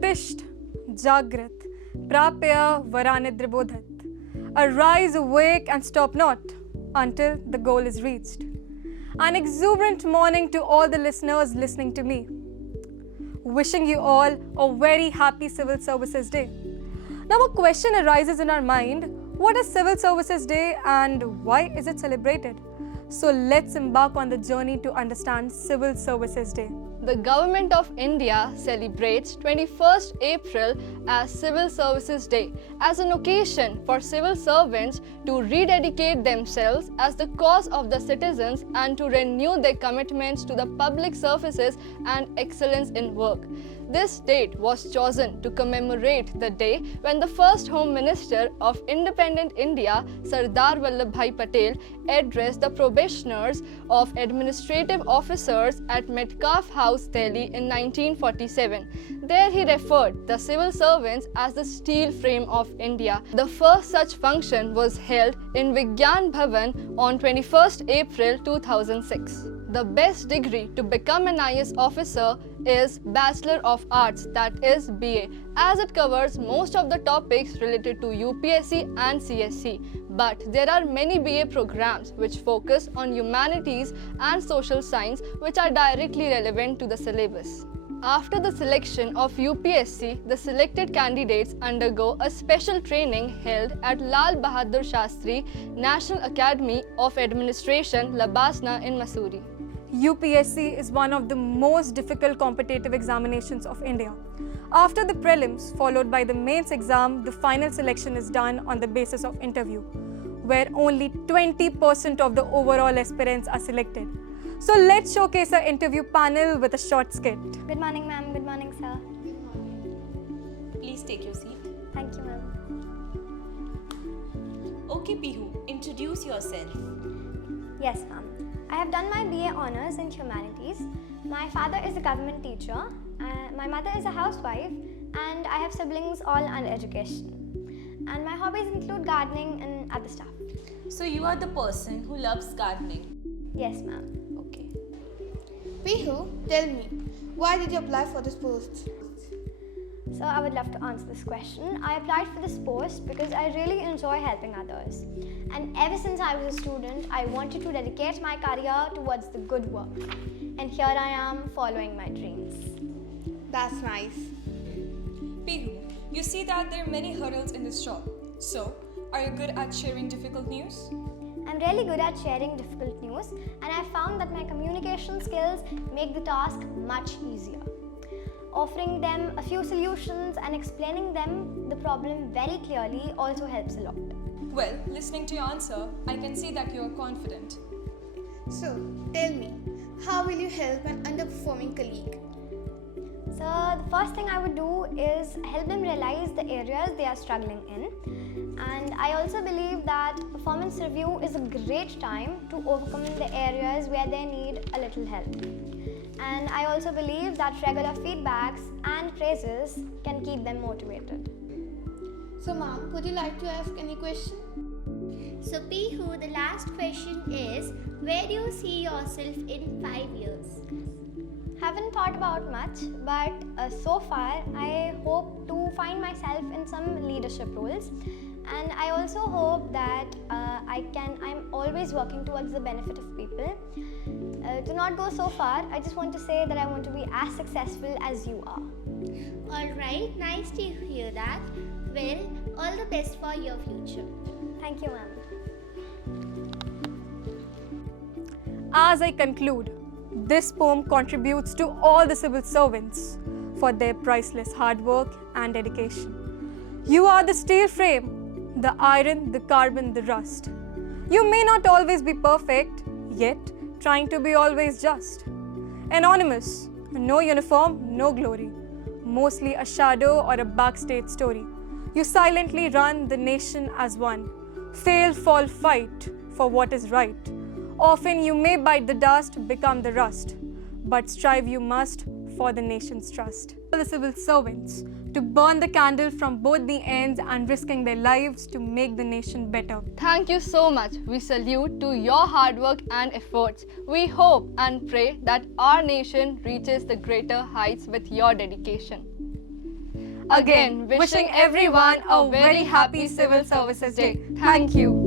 Uttisht, Jagrat, Prapya Varanidribodhat. Arise, awake and stop not until the goal is reached. An exuberant morning to all the listeners listening to me. Wishing you all a very happy Civil Services Day. Now a question arises in our mind, what is Civil Services Day and why is it celebrated? So let's embark on the journey to understand Civil Services Day. The Government of India celebrates 21st April as Civil Services Day as an occasion for civil servants to rededicate themselves as the cause of the citizens and to renew their commitments to the public services and excellence in work. This date was chosen to commemorate the day when the first Home Minister of Independent India, Sardar Vallabhbhai Patel, addressed the probationers of administrative officers at Metcalfe House, Delhi in 1947. There he referred the civil servants as the steel frame of India. The first such function was held in Vigyan Bhavan on 21st April 2006. The best degree to become an IS officer is Bachelor of Arts, that is BA, as it covers most of the topics related to UPSC and CSC. But there are many BA programs which focus on humanities and social science which are directly relevant to the syllabus. After the selection of UPSC, the selected candidates undergo a special training held at Lal Bahadur Shastri National Academy of Administration, Labasna in Mussoorie. UPSC is one of the most difficult competitive examinations of India. After the prelims, followed by the mains exam, the final selection is done on the basis of interview, where only 20% of the overall aspirants are selected. So let's showcase our interview panel with a short skit. Good morning, ma'am. Good morning, sir. Please take your seat. Thank you, ma'am. Okay, Pihu, introduce yourself. Yes, ma'am. I have done my BA Honours in Humanities. My father is a government teacher, my mother is a housewife, and I have siblings all under education. And my hobbies include gardening and other stuff. So you are the person who loves gardening. Yes, ma'am. Okay. Pihu, tell me, why did you apply for this post? So I would love to answer this question. I applied for this post because I really enjoy helping others. And ever since I was a student, I wanted to dedicate my career towards the good work. And here I am following my dreams. That's nice. Pihu, you see that there are many hurdles in this job. So, are you good at sharing difficult news? I'm really good at sharing difficult news, and I found that my communication skills make the task much easier. Offering them a few solutions and explaining them the problem very clearly also helps a lot. Well, listening to your answer, I can see that you are confident. So, tell me, how will you help an underperforming colleague? So the first thing I would do is help them realize the areas they are struggling in. And I also believe that performance review is a great time to overcome the areas where they need a little help. And I also believe that regular feedbacks and praises can keep them motivated. So, ma'am, would you like to ask any question? So Pihu, the last question is, where do you see yourself in 5 years? Haven't thought about much, but so far I hope to find myself in some leadership roles. And I also hope that I'm always working towards the benefit of people. To not go so far, I just want to say that I want to be as successful as you are. Alright, nice to hear that. Well, all the best for your future. Thank you, ma'am. As I conclude, this poem contributes to all the civil servants for their priceless hard work and dedication. You are the steel frame, the iron, the carbon, the rust. You may not always be perfect, yet trying to be always just. Anonymous, no uniform, no glory, mostly a shadow or a backstage story. You silently run the nation as one. Fail, fall, fight for what is right. Often you may bite the dust, become the rust, but strive you must for the nation's trust. The civil servants to burn the candle from both the ends and risking their lives to make the nation better. Thank you so much. We salute to your hard work and efforts. We hope and pray that our nation reaches the greater heights with your dedication. Again, wishing everyone a very happy Civil Services Day. Thank you.